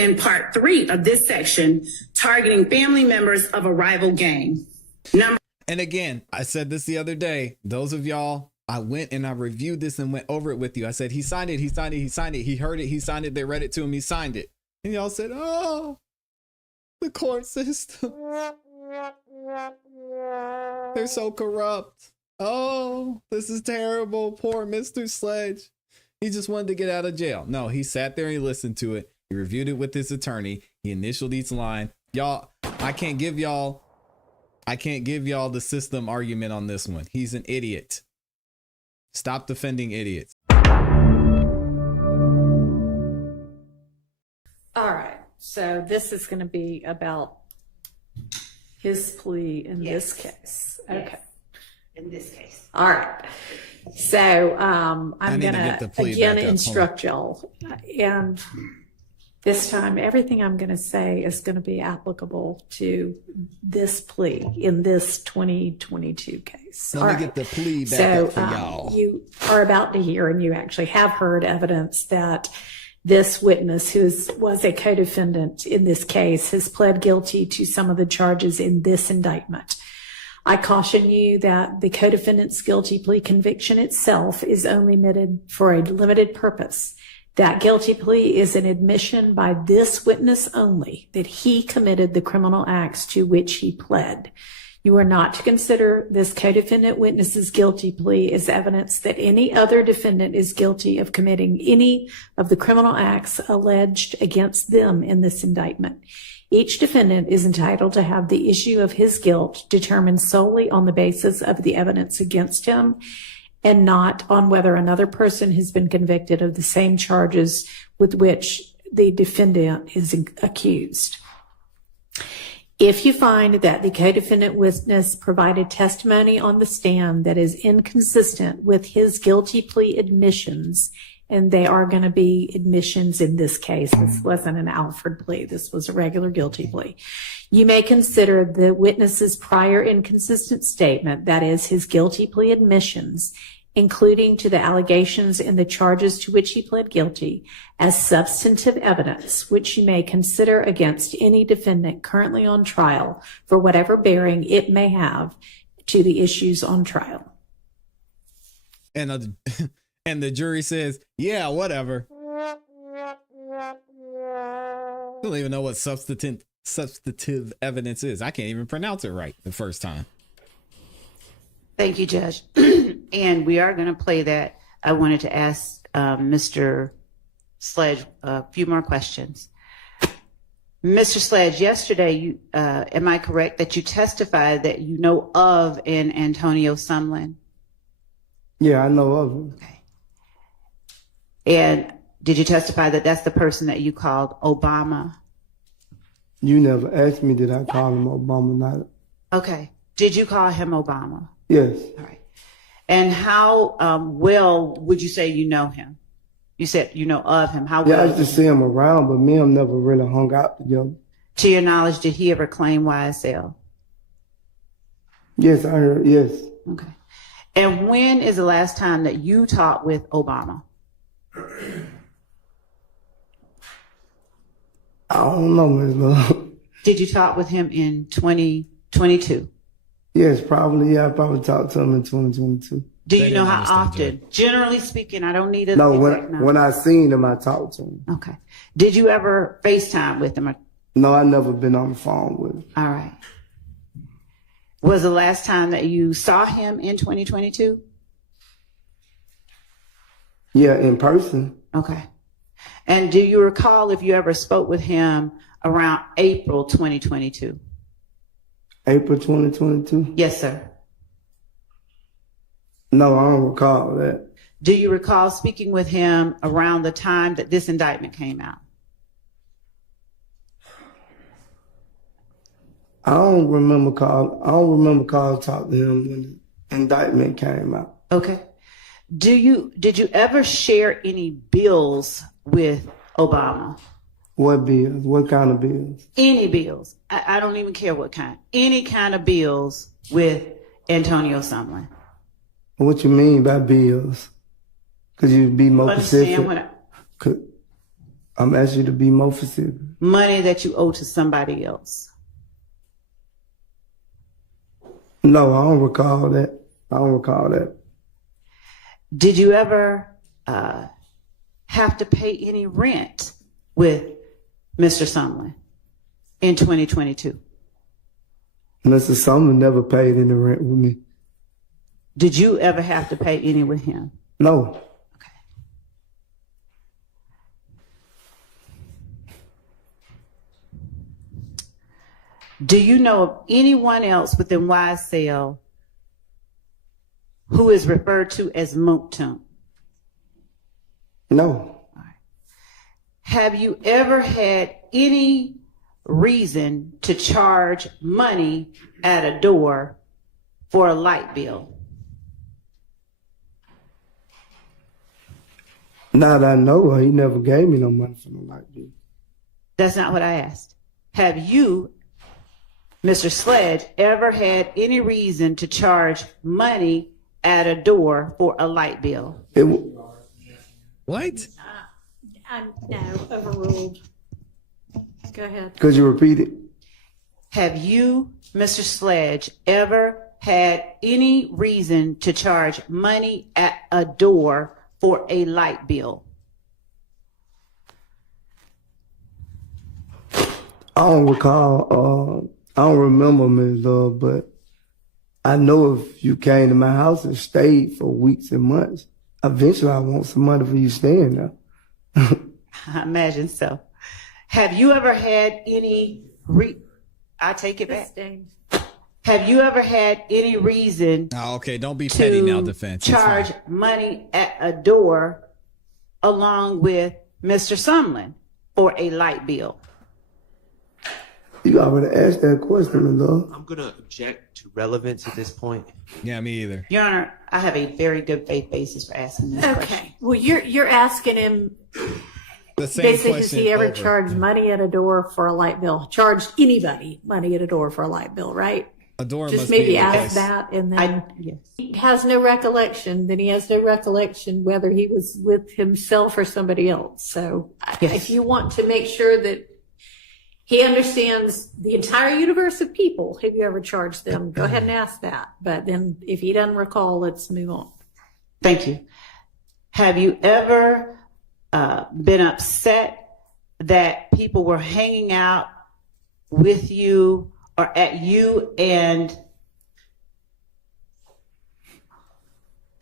in part 3 of this section, targeting family members of a rival gang. And again, I said this the other day, those of y'all, I went and I reviewed this and went over it with you. I said, he signed it, he signed it, he signed it, he heard it, he signed it, they read it to him, he signed it. And y'all said, oh, the court system. They're so corrupt. Oh, this is terrible. Poor Mr. Sledge. He just wanted to get out of jail. No, he sat there and he listened to it. He reviewed it with his attorney. He initialed each line. Y'all, I can't give y'all the system argument on this one. He's an idiot. Stop defending idiots. All right. So this is going to be about his plea in this case. Okay. Yes. In this case. All right. So I'm going to again instruct y'all. And this time, everything I'm going to say is going to be applicable to this plea in this 2022 case. Let me get the plea back up for y'all. You are about to hear, and you actually have heard evidence that this witness, who was a co-defendant in this case, has pled guilty to some of the charges in this indictment. I caution you that the co-defendant's guilty plea conviction itself is only admitted for a limited purpose. That guilty plea is an admission by this witness only that he committed the criminal acts to which he pled. You are not to consider this co-defendant witness's guilty plea as evidence that any other defendant is guilty of committing any of the criminal acts alleged against them in this indictment. Each defendant is entitled to have the issue of his guilt determined solely on the basis of the evidence against him and not on whether another person has been convicted of the same charges with which the defendant is accused. If you find that the co-defendant witness provided testimony on the stand that is inconsistent with his guilty plea admissions, and they are going to be admissions in this case, this wasn't an Alfred plea, this was a regular guilty plea, you may consider the witness's prior inconsistent statement, that is his guilty plea admissions, including to the allegations in the charges to which he pled guilty, as substantive evidence, which you may consider against any defendant currently on trial for whatever bearing it may have to the issues on trial. And the jury says, yeah, whatever. I don't even know what substantive evidence is. I can't even pronounce it right the first time. Thank you, Judge. And we are going to play that. I wanted to ask Mr. Sledge a few more questions. Mr. Sledge, yesterday, am I correct that you testified that you know of an Antonio Sumlin? Yeah, I know of him. Okay. And did you testify that that's the person that you called Obama? You never asked me, did I call him Obama? Not. Okay. Did you call him Obama? Yes. All right. And how well would you say you know him? You said you know of him. How well? Yeah, I used to see him around, but me and him never really hung out together. To your knowledge, did he ever claim YSL? Yes, I heard, yes. Okay. And when is the last time that you talked with Obama? I don't know, Ms. Love. Did you talk with him in 2022? Yes, probably. Yeah, I probably talked to him in 2022. Do you know how often? Generally speaking, I don't need a No, when I seen him, I talked to him. Okay. Did you ever FaceTime with him? No, I never been on the phone with him. All right. Was the last time that you saw him in 2022? Yeah, in person. Okay. And do you recall if you ever spoke with him around April 2022? April 2022? Yes, sir. No, I don't recall that. Do you recall speaking with him around the time that this indictment came out? I don't remember talking to him when the indictment came out. Okay. Did you ever share any bills with Obama? What bills? What kind of bills? Any bills. I don't even care what kind. Any kind of bills with Antonio Sumlin. What you mean by bills? Could you be more specific? I'm asking you to be more specific. Money that you owe to somebody else. No, I don't recall that. I don't recall that. Did you ever have to pay any rent with Mr. Sumlin in 2022? Mr. Sumner never paid any rent with me. Did you ever have to pay any with him? No. Do you know of anyone else within YSL who is referred to as Mounk Tounk? No. Have you ever had any reason to charge money at a door for a light bill? Now that I know her, he never gave me no money for no light bill. That's not what I asked. Have you, Mr. Sledge, ever had any reason to charge money at a door for a light bill? What? No, overruled. Go ahead. Could you repeat it? Have you, Mr. Sledge, ever had any reason to charge money at a door for a light bill? I don't recall. I don't remember, Ms. Love, but I know if you came to my house and stayed for weeks and months, eventually I want some money for you staying there. I imagine so. Have you ever had any I take it back. Have you ever had any reason Oh, okay, don't be petty now, to defense. It's charge fine. money at a door along with Mr. Sumlin for a light bill? You already asked that question, Ms. Love. I'm going to object to relevance at this point. Yeah, me either. Your Honor, I have a very good faith basis for asking this question. Okay. Well, you're asking him The same basically, has question he ever over. charged money at a door for a light bill? Charged anybody money at a door for a light bill, right? A door Just must maybe be the ask place. that, and then Yes. he has no recollection. Then he has no recollection whether he was with himself or somebody else. So, Yes. if you want to make sure that he understands the entire universe of people, have you ever charged them? Go ahead and ask that. But then, if he doesn't recall, let's move on. Thank you. Have you ever been upset that people were hanging out with you or at you and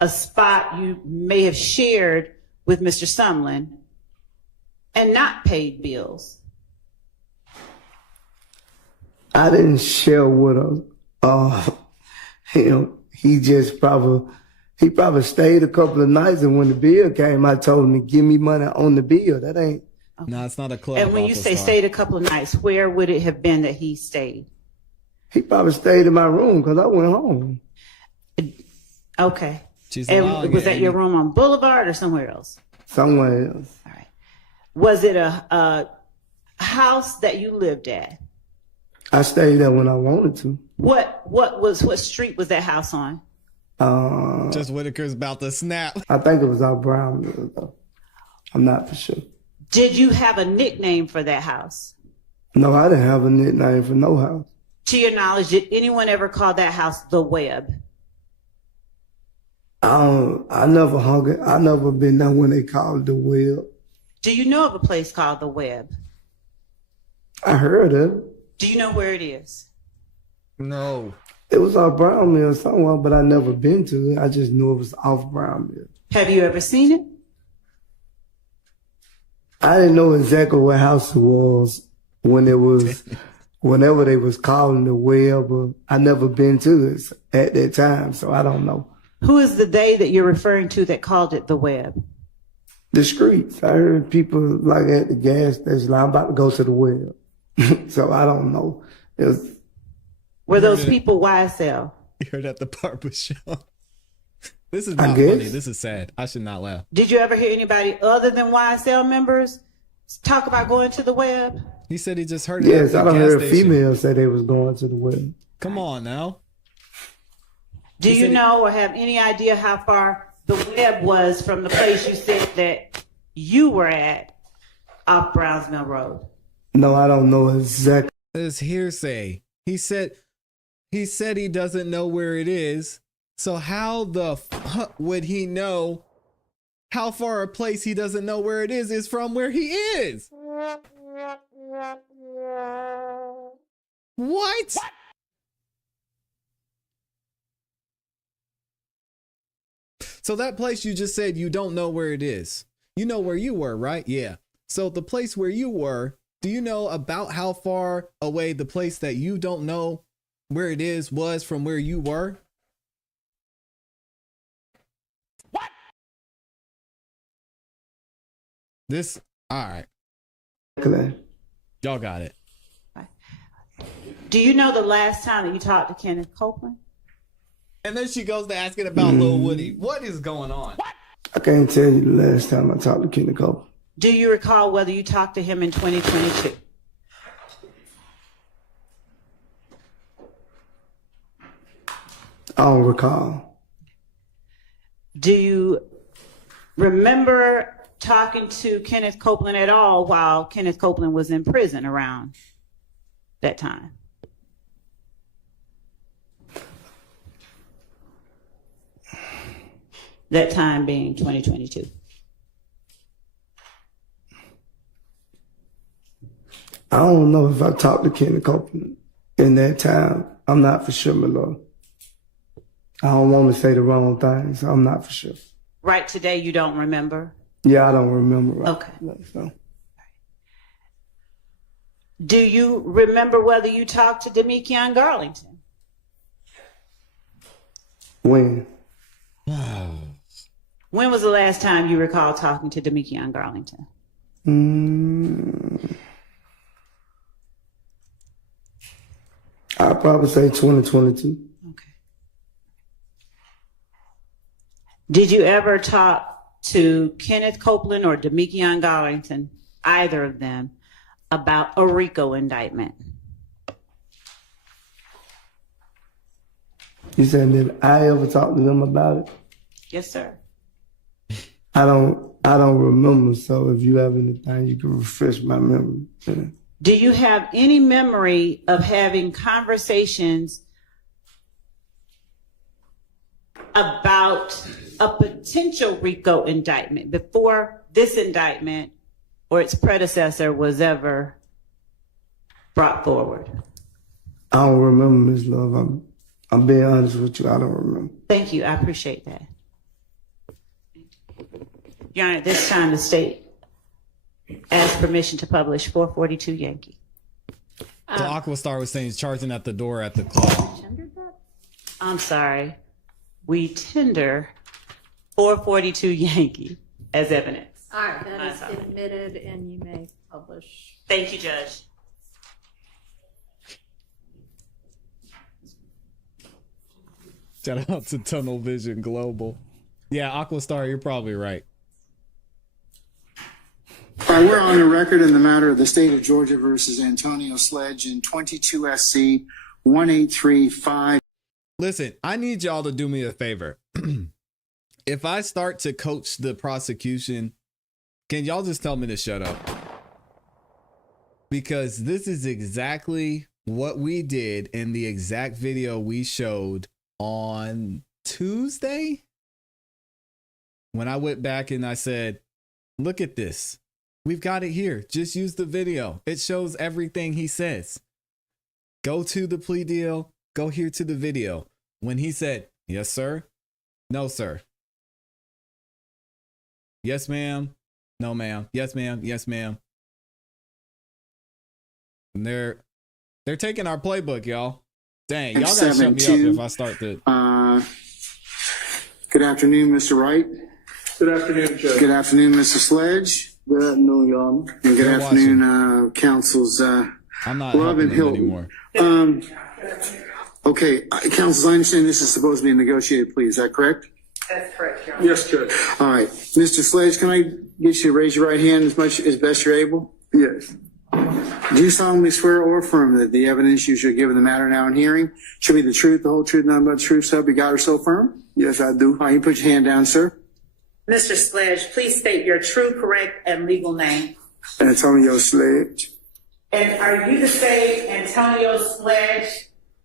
a spot you may have shared with Mr. Sumlin and not paid bills? I didn't share with him. He probably stayed a couple of nights, and when the bill came, I told him to give me money on the bill. That ain't. No, it's not a club. And when you say stayed a couple of nights, where would it have been that he stayed? He probably stayed in my room because I went home. Okay. She's And allowing was it, that your Amy. room on Boulevard or somewhere else? Somewhere else. All right. Was it a house that you lived at? I stayed there when I wanted to. What street was that house on? Just Whitaker's about to snap. I think it was our Brown Mill, though. I'm not for sure. Did you have a nickname for that house? No, I didn't have a nickname for no house. To your knowledge, did anyone ever call that house the Web? I never hung it. I never been there when they called it the Web. Do you know of a place called the Web? I heard of it. Do you know where it is? No. It was off Brown Mill somewhere, but I never been to it. I just knew it was off Brown Mill. Have you ever seen it? I didn't know exactly what house it was when it was, whenever they was calling the well, but I never been to it at that time, so I don't know. Who is the they that you're referring to that called it the Web? The streets. I heard people like at the gas station, like, I'm about to go to the well. So I don't know. It was, Were those people YSL? You heard at the barber shop. This is I not guess. funny. This is sad. I should not laugh. Did you ever hear anybody other than YSL members talk about going to the Web? He said he just heard it. yes, at I the don't gas heard station. females say they was going to the well. Come on now. Do He you said- know or have any idea how far the Web was from the place you said that you were at off Browns Mill Road? No, I don't know exactly. It's hearsay. He said he doesn't know where it is. So how the fuck would he know how far a place he doesn't know where it is from where he is? What? So that place you just said you don't know where it is. You know where you were, right? Yeah. So the place where you were, do you know about how far away the place that you don't know where it is was from where you were? What? This, all right. Y'all got it. Do you know the last time that you talked to Kenneth Copeland? And then she goes to asking about Lil Woody. What is going on? What? I can't tell you the last time I talked to Kenny Cole. Do you recall whether you talked to him in 2022? I don't recall. Do you remember talking to Kenneth Copeland at all while Kenneth Copeland was in prison around that time? That time being 2022. I don't know if I talked to Kenny Copeland in that time. I'm not for sure, my lord. I don't want to say the wrong thing, so I'm not for sure. Right today, you don't remember? Yeah, I don't remember. Right. Okay. So. Do you remember whether you talked to Demekion Garlington? When? When was the last time you recall talking to Demekion Garlington? I'd probably say 2022. Okay. Did you ever talk to Kenneth Copeland or Demekion Garlington, either of them, about a RICO indictment? You said, did I ever talk to them about it? Yes, sir. I don't remember. So if you have anything, you can refresh my memory. Do you have any memory of having conversations about a potential RICO indictment before this indictment or its predecessor was ever brought forward? I don't remember, Ms. Love. I'm being honest with you. I don't remember. Thank you. I appreciate that. Your Honor, at this time, the state asks permission to publish 442 Yankee. So Aquastar was saying he's charging at the door at the club. I'm sorry. We tender 442 Yankee as evidence. All right, that is admitted and you may publish. Thank you, Judge. Shout out to Tunnel Vision Global. Yeah, Aquastar, you're probably right. All right, we're on the record in the matter of the state of Georgia versus Antonio Sledge in 22 SC 1835. Listen, I need y'all to do me a favor. If I start to coach the prosecution, can y'all just tell me to shut up? Because this is exactly what we did in the exact video we showed on Tuesday. When I went back and I said, look at this. We've got it here. Just use the video. It shows everything he says. Go to the plea deal. Go here to the video. When he said, yes, sir. No, sir. Yes, ma'am. No, ma'am. Yes, ma'am. Yes, ma'am. And they're taking our playbook, y'all. Dang, y'all gotta shut me up if I start to. Good afternoon, Mr. Wright. Good afternoon, Judge. Good afternoon, Mr. Sledge. Good afternoon, Your Honor. And good afternoon, counsels I'm not Love and helping Hilton. anymore. Okay, counsels, I understand this is supposed to be a negotiated plea. Is that correct? That's correct, Your Honor. Yes, Judge. All right. Mr. Sledge, can I get you to raise your right hand as best you're able? Yes. Do you solemnly swear or affirm that the evidence you shall give in the matter now in hearing shall be the truth, the whole truth, nothing but the truth, so help you God or so firm? Yes, I do. All right, you put your hand down, sir. Mr. Sledge, please state your true, correct, and legal name. Antonio Sledge. And are you the same Antonio Sledge,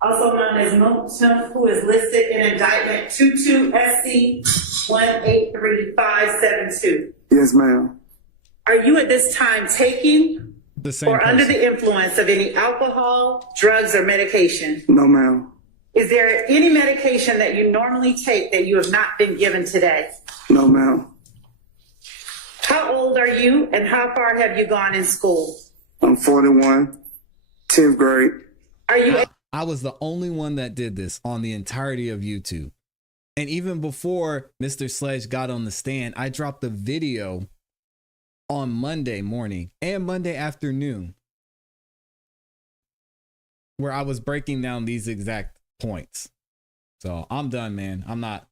also known as Mounk Tounk, who is listed in indictment 22SC 183572? Yes, ma'am. Are you at this time taking The same or under person. the influence of any alcohol, drugs, or medication? No, ma'am. Is there any medication that you normally take that you have not been given today? No, ma'am. How old are you and how far have you gone in school? I'm 41, 10th grade. Are you I was the only one that did this on the entirety of YouTube. And even before Mr. Sledge got on the stand, I dropped the video on Monday morning and Monday afternoon where I was breaking down these exact points. So I'm done, man. I'm not.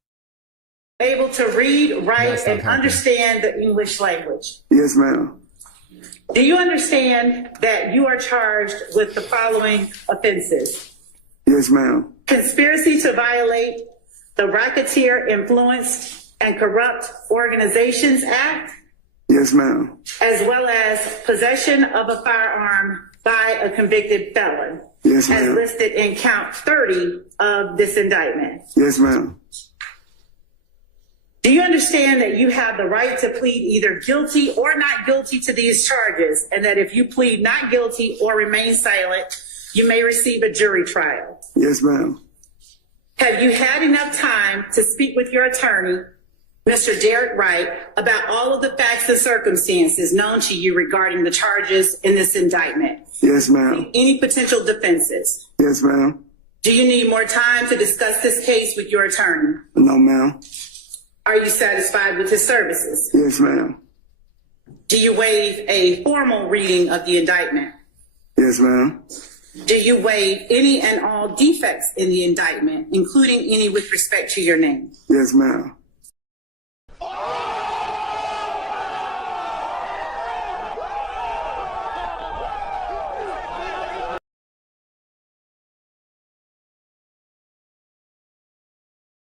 able to read, write, stop and helping. understand the English language? Yes, ma'am. Do you understand that you are charged with the following offenses? Yes, ma'am. Conspiracy to violate the Racketeer Influenced and Corrupt Organizations Act, Yes, ma'am. as well as possession of a firearm by a convicted felon, Yes, as ma'am. listed in count 30 of this indictment. Yes, ma'am. Do you understand that you have the right to plead either guilty or not guilty to these charges, and that if you plead not guilty or remain silent, you may receive a jury trial? Yes, ma'am. Have you had enough time to speak with your attorney, Mr. Derek Wright, about all of the facts and circumstances known to you regarding the charges in this indictment? Yes, ma'am. Any potential defenses? Yes, ma'am. Do you need more time to discuss this case with your attorney? No, ma'am. Are you satisfied with his services? Yes, ma'am. Do you waive a formal reading of the indictment? Yes, ma'am. Do you waive any and all defects in the indictment, including any with respect to your name? Yes, ma'am.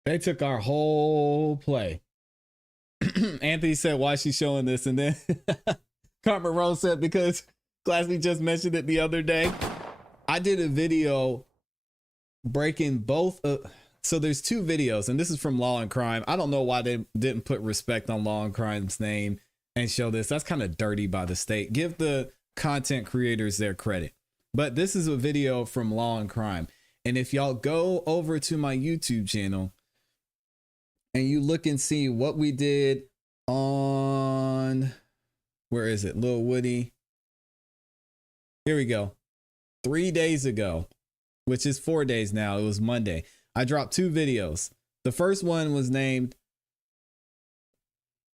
They took our whole play. Anthony said, why is she showing this? And then Carmen Rose said, because ClassE just mentioned it the other day. I did a video breaking both. So there's two videos, and this is from Law and Crime. I don't know why they didn't put respect on Law and Crime's name and show this. That's kind of dirty by the state. Give the content creators their credit. But this is a video from Law and Crime. And if y'all go over to my YouTube channel, and you look and see what we did on, where is it? Lil Woody. Here we go. 3 days ago, which is 4 days now. It was Monday. I dropped two videos. The first one was named,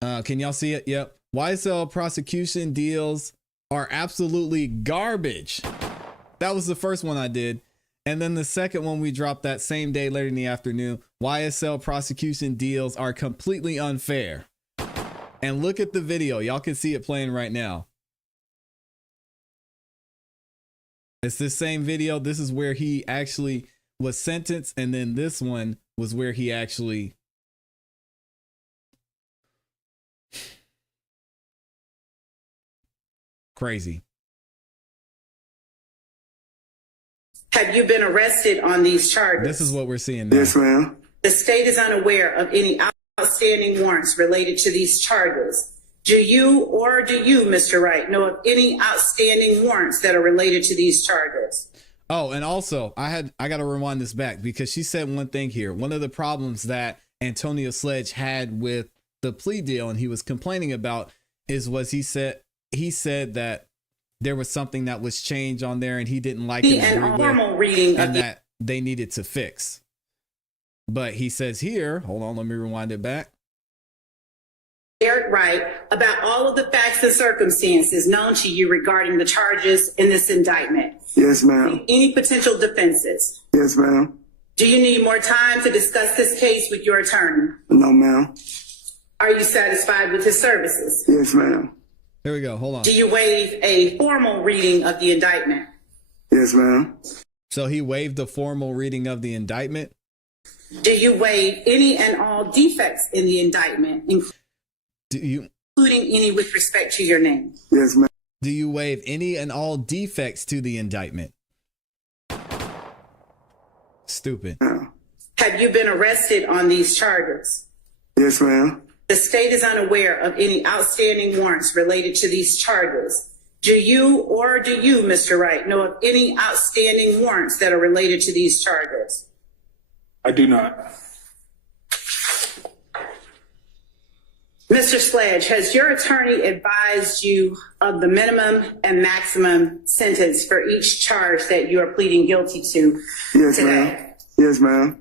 can y'all see it? Yep. YSL prosecution deals are absolutely garbage. That was the first one I did. And then the second one we dropped that same day later in the afternoon, YSL prosecution deals are completely unfair. And look at the video. Y'all can see it playing right now. It's the same video. This is where he actually was sentenced. And then this one was where he actually. Crazy. Have you been arrested on these charges? This is what we're seeing now. Yes, ma'am. The state is unaware of any outstanding warrants related to these charges. Do you, Mr. Wright, know of any outstanding warrants that are related to these charges? Oh, and also I got to rewind this back because she said one thing here. One of the problems that Antonio Sledge had with the plea deal and he was complaining about he said that there was something that was changed on there and he didn't like it And formal reading of and the that they needed to fix. But he says here, hold on, let me rewind it back. Derek Wright about all of the facts and circumstances known to you regarding the charges in this indictment. Yes, ma'am. Any potential defenses? Yes, ma'am. Do you need more time to discuss this case with your attorney? No, ma'am. Are you satisfied with his services? Yes, ma'am. Here we go. Hold on. Do you waive a formal reading of the indictment? Yes, ma'am. So he waived the formal reading of the indictment. Do you waive any and all defects in the indictment, Do you? including any with respect to your name? Yes, ma'am. Do you waive any and all defects to the indictment? Stupid. Have you been arrested on these charges? Yes, ma'am. The state is unaware of any outstanding warrants related to these charges. Do you, Mr. Wright, know of any outstanding warrants that are related to these charges? I do not. Mr. Sledge, has your attorney advised you of the minimum and maximum sentence for each charge that you are pleading guilty to Yes, today? ma'am. Yes, ma'am.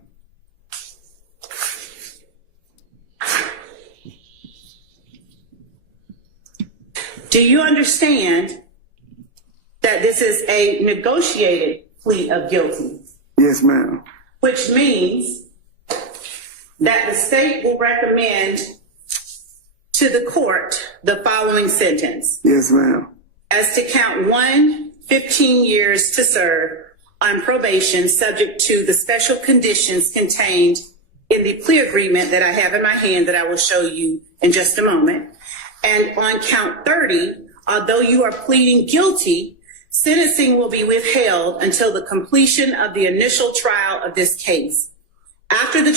Do you understand that this is a negotiated plea of guilty, Yes, ma'am. which means that the state will recommend to the court the following sentence? Yes, ma'am. As to count 1, 15 years to serve on probation subject to the special conditions contained in the plea agreement that I have in my hand that I will show you in just a moment. And on count 30, although you are pleading guilty, sentencing will be withheld until the completion of the initial trial of this case. After the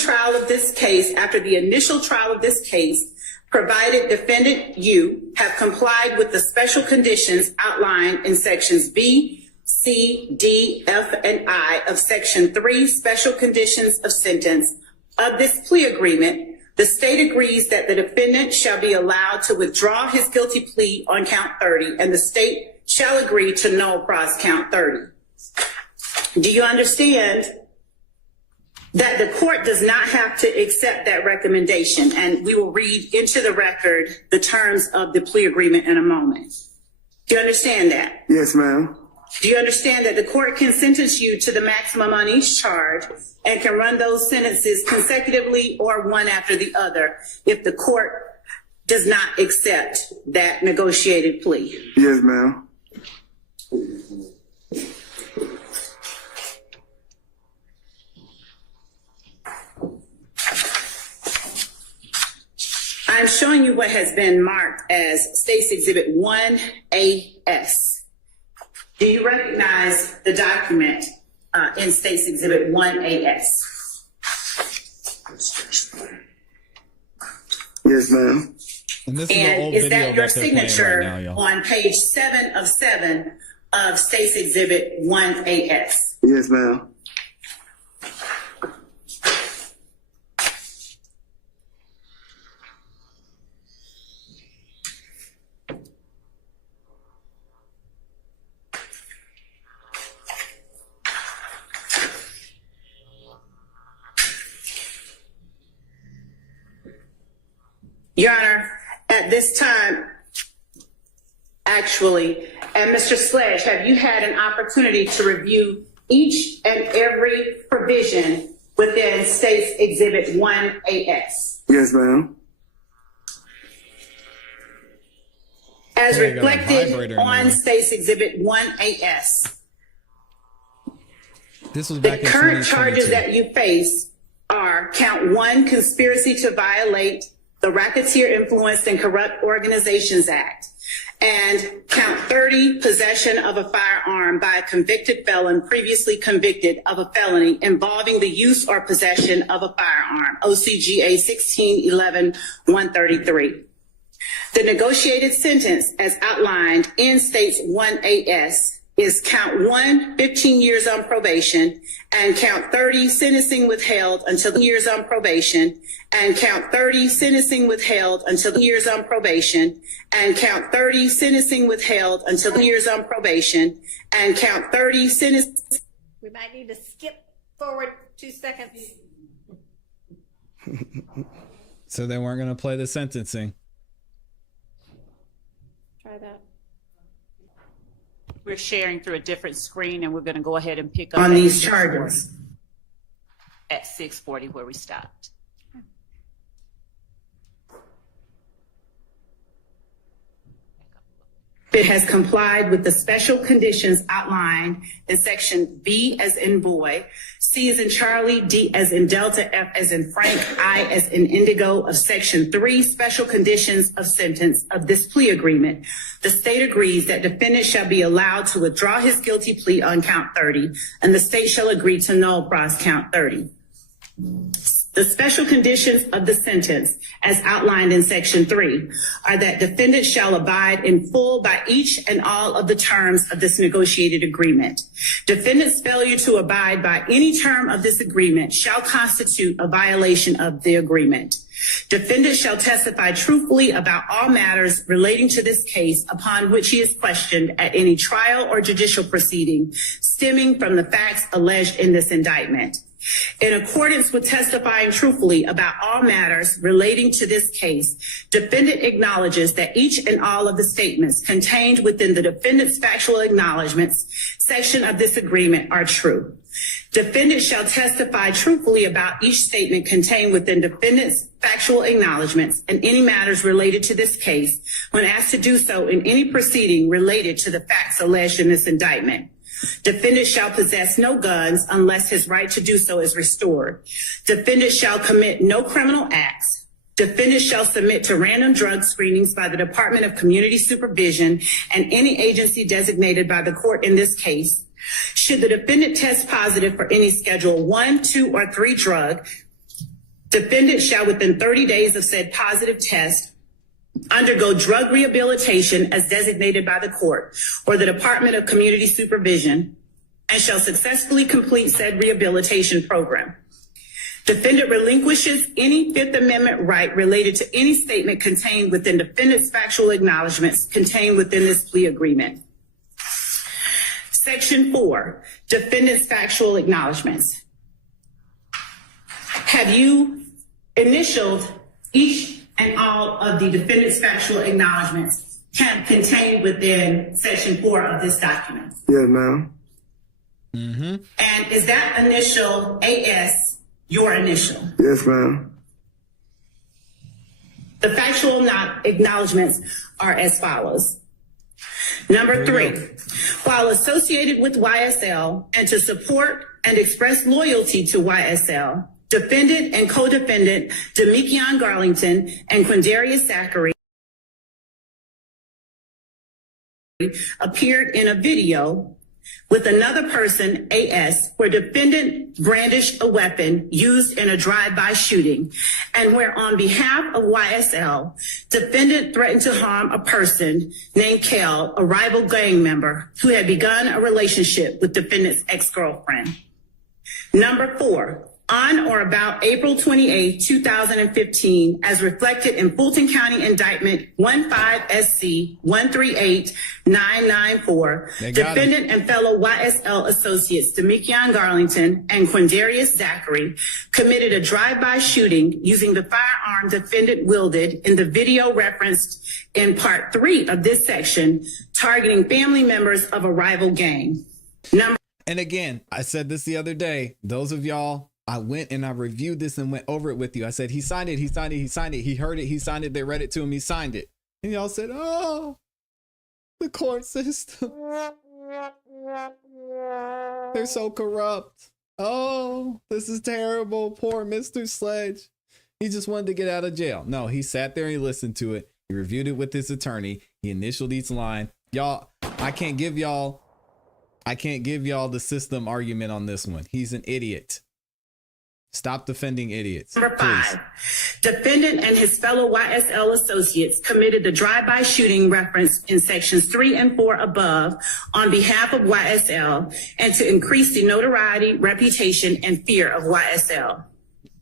initial trial of this case, provided defendant you have complied with the special conditions outlined in sections B, C, D, F, and I of section 3 special conditions of sentence of this plea agreement, the state agrees that the defendant shall be allowed to withdraw his guilty plea on count 30, and the state shall agree to null pros count 30. Do you understand that the court does not have to accept that recommendation? And we will read into the record the terms of the plea agreement in a moment. Do you understand that? Yes, ma'am. Do you understand that the court can sentence you to the maximum on each charge and can run those sentences consecutively or one after the other if the court does not accept that negotiated plea? Yes, ma'am. I'm showing you what has been marked as State's Exhibit 1AS. Do you recognize the document in State's Exhibit 1AS? Yes, ma'am. And this is an And old is video that your that they're playing signature right now, y'all. on page 7 of 7 of State's Exhibit 1AS? Yes, ma'am. Your Honor, at this time, actually, and Mr. Sledge, have you had an opportunity to review each and every provision within State's Exhibit 1AS? Yes, ma'am. As Oh, you got a reflected vibrator in on there. State's Exhibit 1AS, This was the back in current charges 2022. that you face are count 1, conspiracy to violate the Racketeer Influenced and Corrupt Organizations Act, and count 30, possession of a firearm by a convicted felon previously convicted of a felony involving the use or possession of a firearm, OCGA 16-11-133. The negotiated sentence as outlined in State's 1AS is count 1, 15 years on probation, and count 30, sentencing withheld until years on probation, and count 30, sentencing withheld until years on probation, and count 30, sentencing withheld until years on probation, and count 30, sentencing. We might need to skip forward 2 seconds. So they weren't going to play the sentencing. Try that. We're sharing through a different screen, and we're going to go ahead and pick up On at these 6:40 charges. At 6:40 where we stopped. It has complied with the special conditions outlined in section B as in boy, C as in Charlie, D as in Delta, F as in Frank, I as in Indigo of section 3 special conditions of sentence of this plea agreement. The state agrees that defendant shall be allowed to withdraw his guilty plea on count 30, and the state shall agree to null pros count 30. The special conditions of the sentence, as outlined in section 3, are that defendant shall abide in full by each and all of the terms of this negotiated agreement. Defendant's failure to abide by any term of this agreement shall constitute a violation of the agreement. Defendant shall testify truthfully about all matters relating to this case upon which he is questioned at any trial or judicial proceeding stemming from the facts alleged in this indictment. In accordance with testifying truthfully about all matters relating to this case, defendant acknowledges that each and all of the statements contained within the defendant's factual acknowledgements section of this agreement are true. Defendant shall testify truthfully about each statement contained within defendant's factual acknowledgements and any matters related to this case when asked to do so in any proceeding related to the facts alleged in this indictment. Defendant shall possess no guns unless his right to do so is restored. Defendant shall commit no criminal acts. Defendant shall submit to random drug screenings by the Department of Community Supervision and any agency designated by the court in this case. Should the defendant test positive for any Schedule 1, 2, or 3 drug, defendant shall within 30 days of said positive test undergo drug rehabilitation as designated by the court or the Department of Community Supervision and shall successfully complete said rehabilitation program. Defendant relinquishes any Fifth Amendment right related to any statement contained within defendant's factual acknowledgements contained within this plea agreement. Section 4, defendant's factual acknowledgements. Have you initialed each and all of the defendant's factual acknowledgements contained within section 4 of this document? Yes, ma'am. Mm-hmm. And is that initial AS your initial? Yes, ma'am. The factual acknowledgements are as follows. Number 3, while associated with YSL and to support and express loyalty to YSL, defendant and co-defendant Demekion Garlington and Quindarius Zachary appeared in a video with another person, AS, where defendant brandished a weapon used in a drive-by shooting, and where on behalf of YSL, defendant threatened to harm a person named Kel, a rival gang member who had begun a relationship with defendant's ex-girlfriend. Number 4, on or about April 28, 2015, as reflected in Fulton County Indictment 15SC 138994, defendant and fellow YSL associates Demekion Garlington and Quindarius Zachary committed a drive-by shooting using the firearm defendant wielded in the video referenced in Part 3 of this section, targeting family members of a rival gang. And again, I said this the other day, those of y'all, I went and I reviewed this and went over it with you. I said, he signed it, he signed it, he signed it. He heard it, he signed it. They read it to him, he signed it. And y'all said, oh, the court system. They're so corrupt. Oh, this is terrible. Poor Mr. Sledge. He just wanted to get out of jail. No, he sat there and he listened to it. He reviewed it with his attorney. He initialed each line. Y'all, I can't give y'all the system argument on this one. He's an idiot. Stop defending idiots. Number 5, defendant and his fellow YSL associates committed the drive-by shooting referenced in sections 3 and 4 above on behalf of YSL and to increase the notoriety, reputation, and fear of YSL.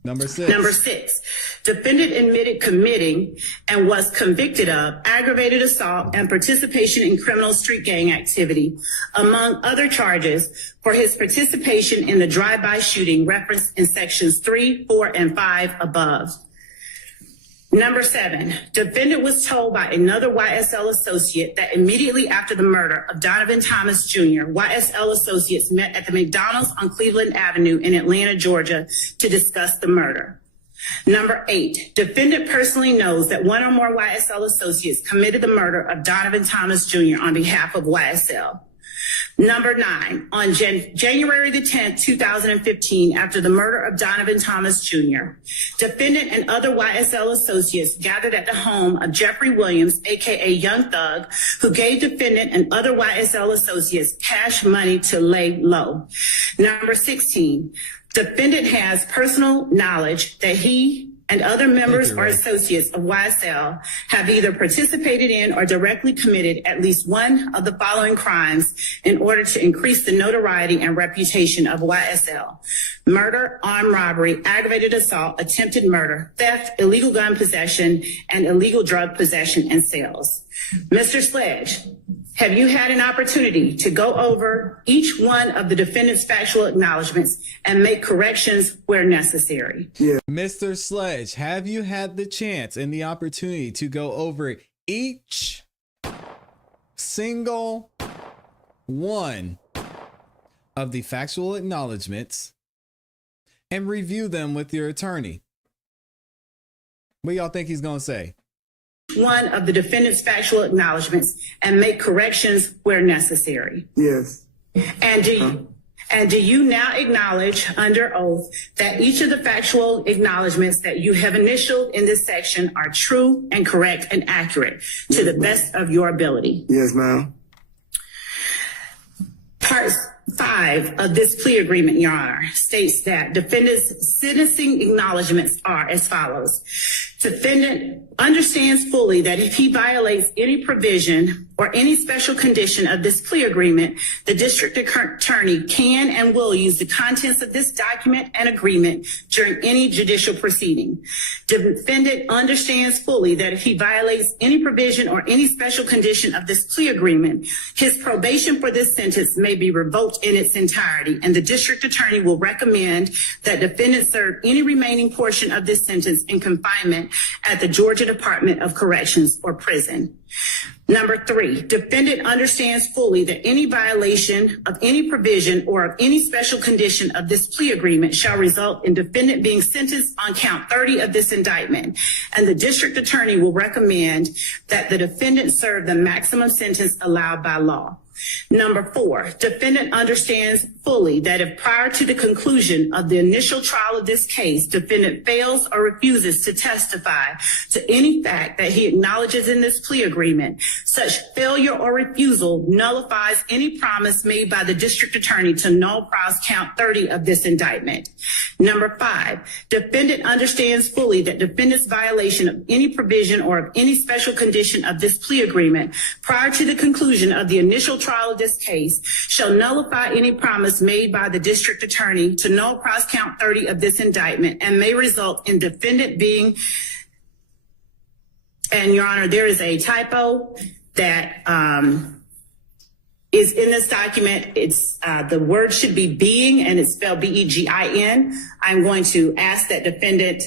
Number 6, defendant admitted committing and was convicted of aggravated assault and participation in criminal street gang activity, among other charges, for his participation in the drive-by shooting referenced in sections 3, 4, and 5 above. Number 7, defendant was told by another YSL associate that immediately after the murder of Donovan Thomas Jr., YSL associates met at the McDonald's on Cleveland Avenue in Atlanta, Georgia, to discuss the murder. Number 8, defendant personally knows that one or more YSL associates committed the murder of Donovan Thomas Jr. on behalf of YSL. Number 9, on January the 10th, 2015, after the murder of Donovan Thomas Jr., defendant and other YSL associates gathered at the home of Jeffrey Williams, aka Young Thug, who gave defendant and other YSL associates cash money to lay low. Number 16, defendant has personal knowledge that he and other members or associates of YSL have either participated in or directly committed at least one of the following crimes in order to increase the notoriety and reputation of YSL: murder, armed robbery, aggravated assault, attempted murder, theft, illegal gun possession, and illegal drug possession and sales. Mr. Sledge, have you had an opportunity to go over each one of the defendant's factual acknowledgements and make corrections where necessary? Yeah. Mr. Sledge, have you had the chance and the opportunity to go over each single one of the factual acknowledgements and review them with your attorney? What y'all think he's going to say? One of the defendant's factual acknowledgements and make corrections where necessary. Yes. And do you now acknowledge under oath that each of the factual acknowledgements that you have initialed in this section are true and correct and accurate to the best of your ability? Yes, ma'am. Part 5 of this plea agreement, Your Honor, states that defendant's sentencing acknowledgements are as follows. Defendant understands fully that if he violates any provision or any special condition of this plea agreement, the district attorney can and will use the contents of this document and agreement during any judicial proceeding. Defendant understands fully that if he violates any provision or any special condition of this plea agreement, his probation for this sentence may be revoked in its entirety, and the district attorney will recommend that defendant serve any remaining portion of this sentence in confinement at the Georgia Department of Corrections or prison. Number 3, defendant understands fully that any violation of any provision or of any special condition of this plea agreement shall result in defendant being sentenced on count 30 of this indictment, and the district attorney will recommend that the defendant serve the maximum sentence allowed by law. Number 4, defendant understands fully that if prior to the conclusion of the initial trial of this case, defendant fails or refuses to testify to any fact that he acknowledges in this plea agreement, such failure or refusal nullifies any promise made by the district attorney to null pros count 30 of this indictment. Number 5, defendant understands fully that defendant's violation of any provision or of any special condition of this plea agreement prior to the conclusion of the initial trial of this case shall nullify any promise made by the district attorney to null pros count 30 of this indictment and may result in defendant being, and Your Honor, there is a typo that is in this document. It's the word should be being, and it's spelled B-E-G-I-N. I'm going to ask that defendant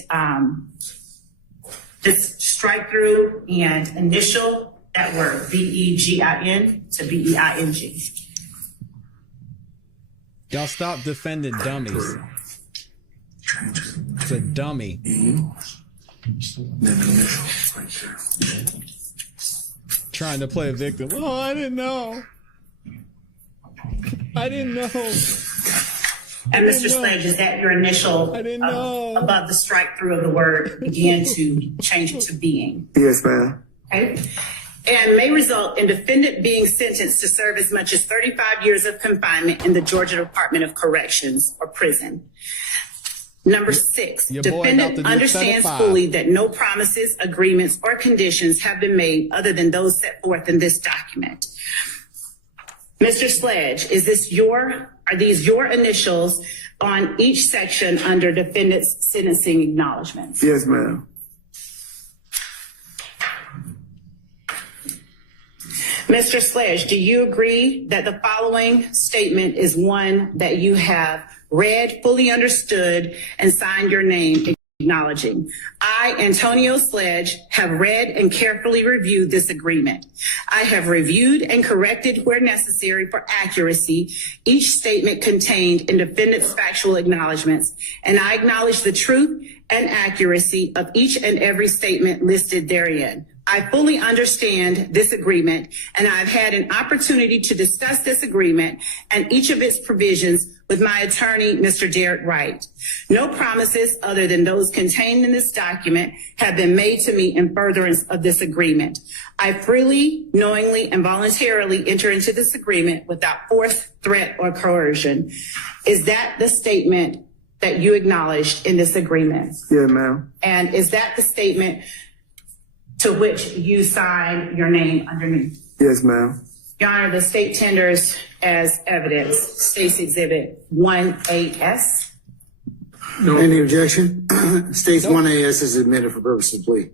just strike through and initial that word, B-E-G-I-N to B-E-I-N-G. Y'all stop defending dummies. It's a dummy. Trying to play a victim. Oh, I didn't know. I didn't know. And Mr. Sledge, is that your initial I didn't know. above the strike through of the word begin to change it to being? Yes, ma'am. Okay. And may result in defendant being sentenced to serve as much as 35 years of confinement in the Georgia Department of Corrections or prison. Number 6, Your boy about to defendant do understands 75. fully that no promises, agreements, or conditions have been made other than those set forth in this document. Mr. Sledge, are these your initials on each section under defendant's sentencing acknowledgements? Yes, ma'am. Mr. Sledge, do you agree that the following statement is one that you have read, fully understood, and signed your name acknowledging. I, Antonio Sledge, have read and carefully reviewed this agreement. I have reviewed and corrected where necessary for accuracy each statement contained in defendant's factual acknowledgements, and I acknowledge the truth and accuracy of each and every statement listed therein. I fully understand this agreement, and I've had an opportunity to discuss this agreement and each of its provisions with my attorney, Mr. Derek Wright. No promises other than those contained in this document have been made to me in furtherance of this agreement. I freely, knowingly, and voluntarily enter into this agreement without force, threat, or coercion. Is that the statement that you acknowledged in this agreement? Yeah, ma'am. And is that the statement to which you sign your name underneath? Yes, ma'am. Your Honor, the state tenders as evidence State's Exhibit 1AS. Any objection? States 1AS is admitted for purpose of plea.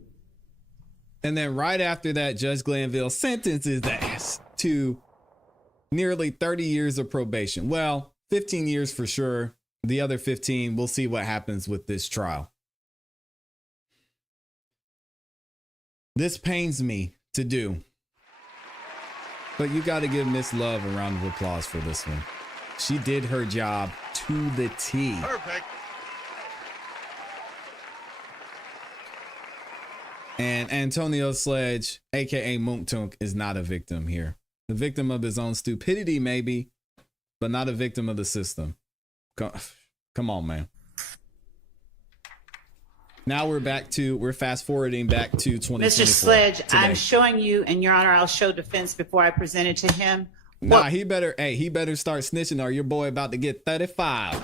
And then right after that, Judge Glanville sentences the ass to nearly 30 years of probation. Well, 15 years for sure. The other 15, we'll see what happens with this trial. This pains me to do, but you got to give Miss Love a round of applause for this one. She did her job to the T. Perfect. And Antonio Sledge, aka Mounk Tounk, is not a victim here. The victim of his own stupidity, maybe, but not a victim of the system. Come on, man. Now we're fast forwarding back to 2024. Mr. Sledge, today. I'm showing you, and Your Honor, I'll show defense before I present it to him. Nah, he better start snitching or your boy about to get 35.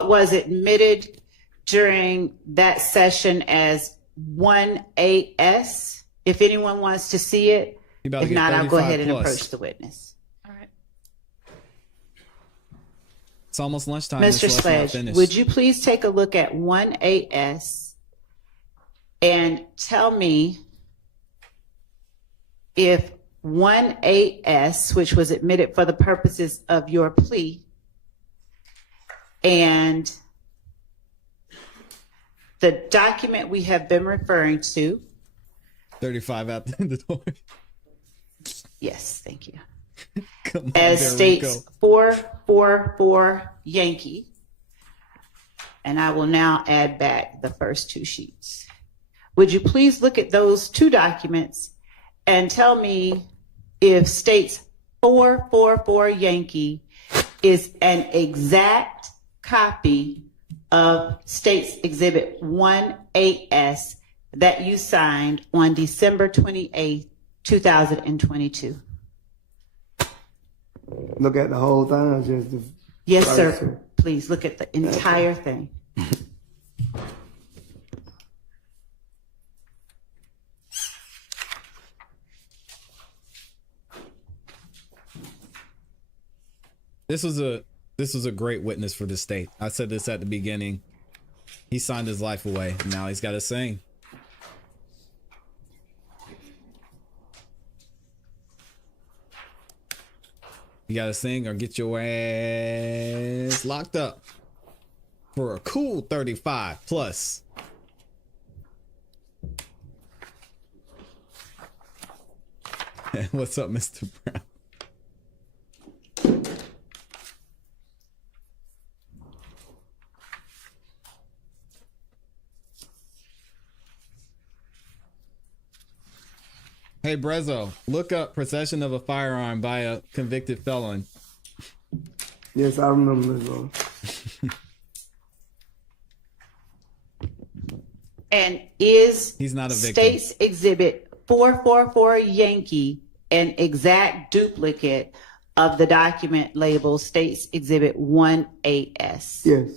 Was admitted during that session as 1AS. If anyone wants to see it, if not, I'll go ahead and approach the witness. All right. It's almost lunchtime. Mr. Sledge, would you please take a look at 1AS and tell me if 1AS, which was admitted for the purposes of your plea, and the document we have been referring to. 35 out the door. Yes, thank you. Come on, as states 444 Yankee. And I will now add back the first two sheets. Would you please look at those two documents and tell me if states 444 Yankee is an exact copy of State's Exhibit 1AS that you signed on December 28th, 2022? Look at the whole thing, or just the Yes, sir. Please look at the entire thing. This was a great witness for the state. I said this at the beginning. He signed his life away. And now he's got to sing. You got to sing or get your ass locked up for a cool 35 plus. What's up, Mr. Brown? Hey, Brezzo, look up possession of a firearm by a convicted felon. Yes, I remember this one. And is He's not a victim. State's Exhibit 444 Yankee an exact duplicate of the document labeled State's Exhibit 1AS? Yes.